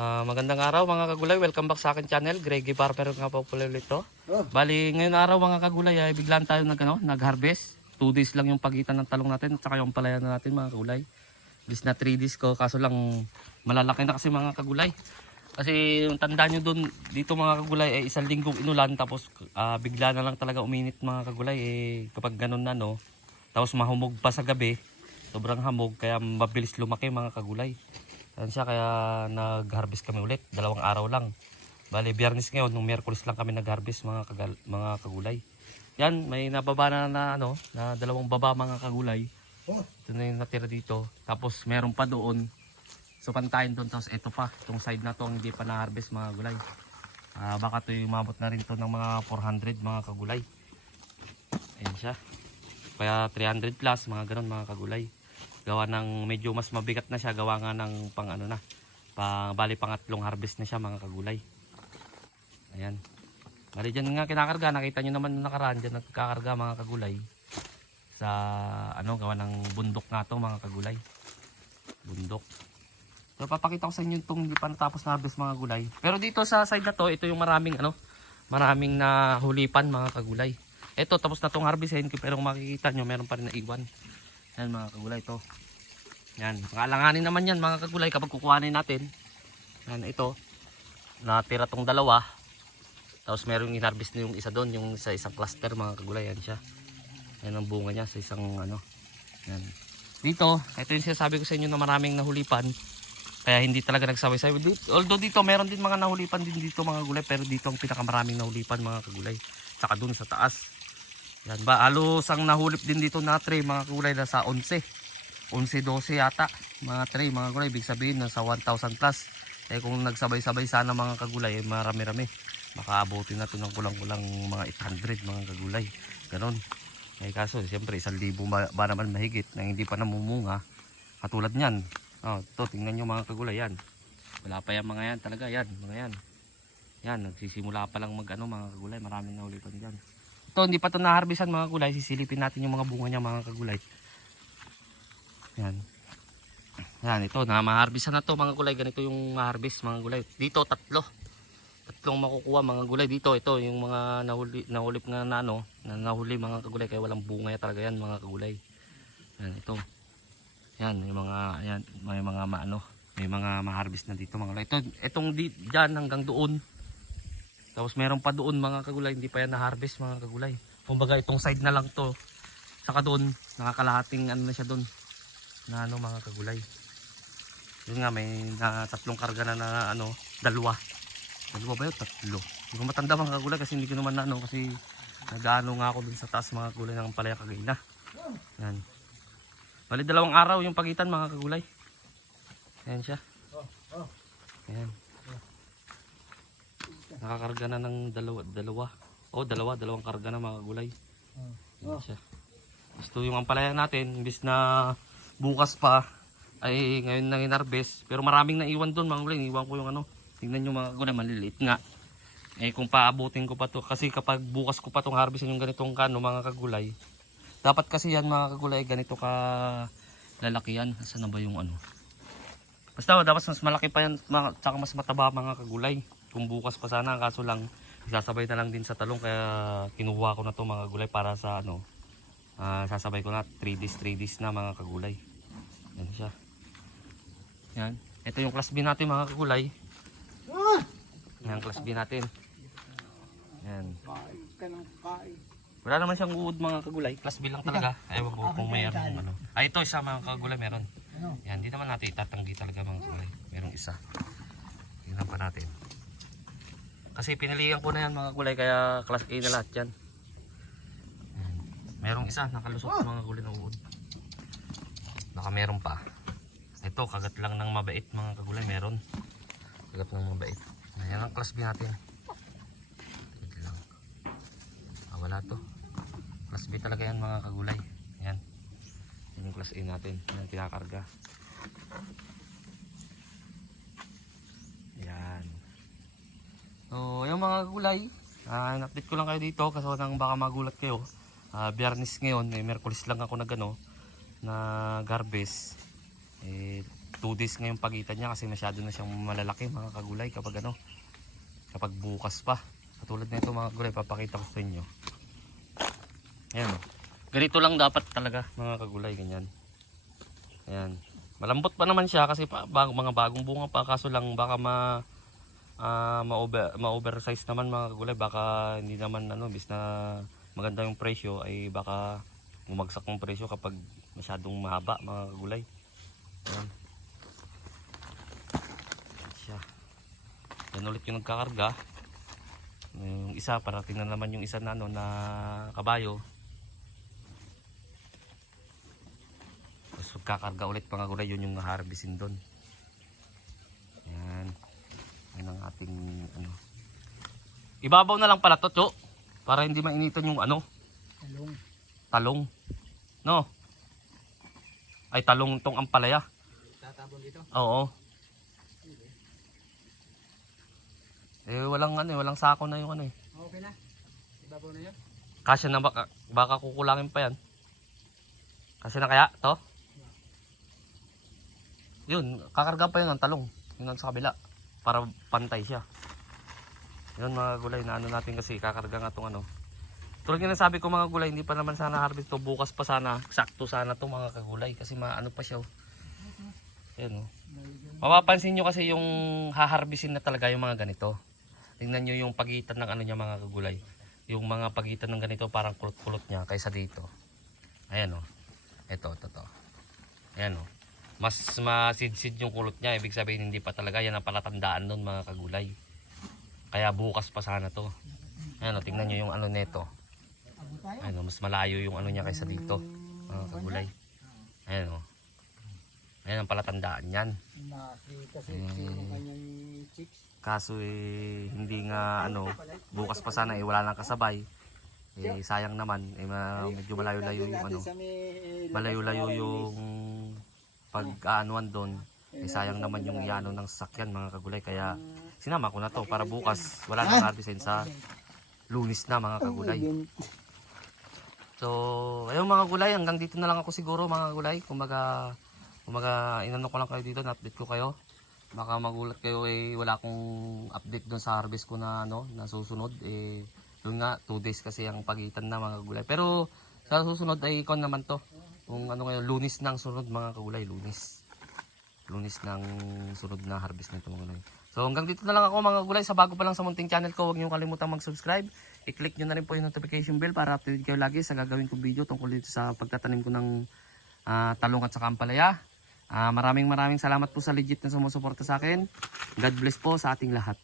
Ah, magandang araw mga kagulay. Welcome back sa akin channel. Greggy Barber nga po pala ulit to. Oh. Bali, ngayon araw mga kagulay ay biglaan tayo nag, ano, nag-harvest. 2 days lang yung pagitan ng talong natin at saka yung palaya na natin mga kagulay. Bis na 3 days ko kaso lang malalaki na kasi mga kagulay. Kasi yung tanda nyo dun, dito mga kagulay ay isang linggong inulan tapos ah, bigla na lang talaga uminit mga kagulay. Eh, kapag ganun na no, tapos mahumog pa sa gabi, sobrang hamog kaya mabilis lumaki mga kagulay. Yan siya kaya nag-harvest kami ulit, dalawang araw lang. Bali, biyernes ngayon, nung Miyerkules lang kami nag-harvest mga, kagal, mga kagulay. Yan, may nababa na, na, ano, na dalawang baba mga kagulay. Oh. Ito na yung natira dito. Tapos meron pa doon. So pantayin doon. Tapos ito pa. Itong side na to ang hindi pa na-harvest mga gulay. Ah, baka ito yung umabot na rin to ng mga 400 mga kagulay. Ayan siya. Kaya 300 plus mga ganun mga kagulay. Gawa ng medyo mas mabigat na siya. Gawa nga ng pang ano na. Pang, bali pangatlong harvest na siya mga kagulay. Ayan. Bali dyan nga kinakarga. Nakita nyo naman nakaraan. Dyan nagkakarga mga kagulay. Sa ano gawa ng bundok nga to mga kagulay. Bundok. So papakita ko sa inyo itong hindi pa natapos na harvest mga gulay. Pero dito sa side na to, ito yung maraming ano, maraming na hulipan mga kagulay. Ito tapos na tong harvestin pero kung makikita nyo meron pa rin na iwan. Yan mga kagulay to. Yan, pakalanganin naman yan mga kagulay kapag kukuhanin natin. Yan ito. Natira tong dalawa. Tapos meron yung harvest na yung isa doon, yung sa isang cluster mga kagulay yan siya. Yan ang bunga niya sa isang ano. Yan. Dito, ito yung sinasabi ko sa inyo na maraming nahulipan. Kaya hindi talaga nagsabay-sabay. Dito- Although dito, meron din mga nahulipan din dito mga gulay. Pero dito ang pinakamaraming nahulipan mga kagulay. Saka dun sa taas. Yan ba? Halos ang nahulip din dito na tray mga kagulay na sa 11. 11-12 yata. Mga tray mga kagulay. Ibig sabihin na sa 1,000 plus. Eh kung nagsabay-sabay sana mga kagulay, eh, marami-rami. Baka abutin na ito ng kulang-kulang mga 800 mga kagulay. Ganon. Eh kaso, siyempre, isang libo ba, ba naman mahigit na hindi pa namumunga. Katulad niyan. Oh, to tingnan nyo mga kagulay yan. Wala pa yan mga yan talaga yan, mga yan. Yan, nagsisimula pa lang mag ano mga kagulay, maraming naulipan diyan. Ito hindi pa to na-harvestan mga kagulay, sisilipin natin yung mga bunga niya mga kagulay. Yan. Yan, ito na ma-harvestan na to mga kagulay, ganito yung ma-harvest mga kagulay. Dito tatlo. Tatlong makukuha mga gulay dito. Ito yung mga nahuli nahulip nga na ano, na nahuli mga kagulay kaya walang bunga talaga yan mga kagulay. Yan ito. Yan, yung mga yan, may mga maano, may mga ma-harvest na dito mga kagulay. Ito itong di, diyan hanggang doon. Tapos meron pa doon mga kagulay, hindi pa yan na-harvest mga kagulay. Kumbaga itong side na lang to. Saka doon, nakakalahating ano na siya doon. Na ano mga kagulay. Yun nga may na, tatlong karga na, na ano, dalawa. Dalawa ba yun? Tatlo. Hindi ko matanda mga kagulay kasi hindi ko naman na ano kasi nag-ano nga ako dun sa taas mga kagulay ng palaya kagayna. Yan. Bali dalawang araw yung pagitan mga kagulay. Ayan siya. Oh, oh. Ayan. Nakakarga na ng dalawa. dalawa. Oh, dalawa. Dalawang karga na mga kagulay. Oh. Siya. Gusto yung ampalaya natin. Imbis na bukas pa ay ngayon nang inarbes. Pero maraming naiwan doon mga kagulay. Iwan ko yung ano. Tingnan nyo mga kagulay. Maliliit nga. Eh kung paabutin ko pa to. Kasi kapag bukas ko pa tong harvestin yung ganitong kano mga kagulay. Dapat kasi yan mga kagulay. Ganito ka lalaki yan. Saan na ba yung ano? Basta dapat mas malaki pa yan. Mga, tsaka mas mataba mga kagulay. Kung bukas pa sana. Kaso lang sasabay na lang din sa talong. Kaya kinuha ko na to mga kagulay para sa ano. Ah, sasabay ko na 3 days 3 days na mga kagulay. Yan siya. Yan. Ito yung class B natin mga kagulay. Ah! Yan class B natin. Yan. Wala naman siyang uod mga kagulay. Class B lang talaga. Ewan ko kung mayroon yung ano. Ay ito isa mga kagulay meron. Yan, di naman natin itatanggi talaga mga kagulay. Merong isa. Tingnan pa natin. Kasi pinilihan ko na yan mga kagulay kaya class A na lahat yan. Merong isa nakalusot sa mga kagulay na uod. Baka meron pa. Ito kagat lang ng mabait mga kagulay meron. Kagat ng mabait. Yan ang class B natin. Lang. Ah, wala to. Class B talaga yan mga kagulay. Yan. Yan yung class A natin. Yan kinakarga. Yan. So, yung mga kagulay. Ah, in-update ko lang kayo dito kasi nang baka magulat kayo. Ah, biyernes ngayon, eh, Merkulis lang ako nag ano, na garbes. Eh, 2 days ngayong pagitan niya kasi masyado na siyang malalaki mga kagulay kapag ano kapag bukas pa katulad nito mga kagulay papakita ko sa inyo ayan ganito lang dapat talaga mga kagulay ganyan ayan malambot pa naman siya kasi pa, bag, mga bagong bunga pa kaso lang baka ma ah ma-over, ma-oversize naman mga kagulay baka hindi naman ano bis na maganda yung presyo ay baka bumagsak yung presyo kapag masyadong mahaba mga kagulay. Ayan siya. Yan ulit yung nagkakarga. Yung isa, parating na naman yung isa na, ano, na kabayo. Tapos magkakarga ulit mga gulay, yun yung harvestin doon. Yan. Ang ating ano. Ibabaw na lang pala to, Cho. Para hindi mainitan yung ano, Talong. talong. No? Ay, talong tong ampalaya. Tatabon dito. Oo. Eh walang ano, eh, walang sako na yung ano eh. Okay na. Ibabaw na yun. Kasya na baka baka kukulangin pa yan. Kasya na kaya to? Yun, kakarga pa yun ng talong. Yun sa kabila. Para pantay siya. Yun mga gulay na ano natin kasi kakarga nga tong ano. Tulad nga sabi ko mga gulay, hindi pa naman sana harvest to. Bukas pa sana, sakto sana to mga kagulay. Kasi maano pa siya oh. Yan oh. Mapapansin nyo kasi yung haharbisin na talaga yung mga ganito. Tingnan nyo yung pagitan ng ano niya mga kagulay. Yung mga pagitan ng ganito parang kulot-kulot niya kaysa dito. Ayan. Oh. Ito, ito, ito. Ayan. Oh. Mas masidsid yung kulot niya. Ibig sabihin hindi pa talaga. Yan ang palatandaan nun mga kagulay. Kaya bukas pa sana to. Ayan o. Tingnan nyo yung ano neto. Abo tayo. Ayan o. Mas malayo yung ano niya kaysa dito. Mga kagulay. Ayan o. Ayan ang palatandaan yan. Mm. kanyang chicks. Kaso eh, hindi nga ano, bukas pa sana eh, wala nang kasabay. Eh, sayang naman, eh, medyo malayo-layo yung ano, malayo-layo yung pag-aanuan doon. Eh, sayang naman yung yano ng sasakyan mga kagulay. Kaya sinama ko na to para bukas wala nang harvestin sa lunis na mga kagulay. So, ayun mga gulay, hanggang dito na lang ako siguro mga gulay. Kumaga, kumaga inano ko lang kayo dito, na-update ko kayo. Baka magulat kayo eh wala akong update doon sa harvest ko na ano, na susunod eh doon nga 2 days kasi ang pagitan na mga gulay. Pero sa susunod ay kon naman to. Kung ano kayo, lunis ng sunod mga kagulay, lunis. Lunis ng sunod na harvest nito mga gulay. So hanggang dito na lang ako mga gulay. Sa bago pa lang sa munting channel ko, huwag niyo kalimutang mag-subscribe. I-click nyo na rin po yung notification bell para updated kayo lagi sa gagawin kong video tungkol dito sa pagtatanim ko ng ah, talong at saka ampalaya. Ah, maraming maraming salamat po sa legit na sumusuporta sa akin. God bless po sa ating lahat.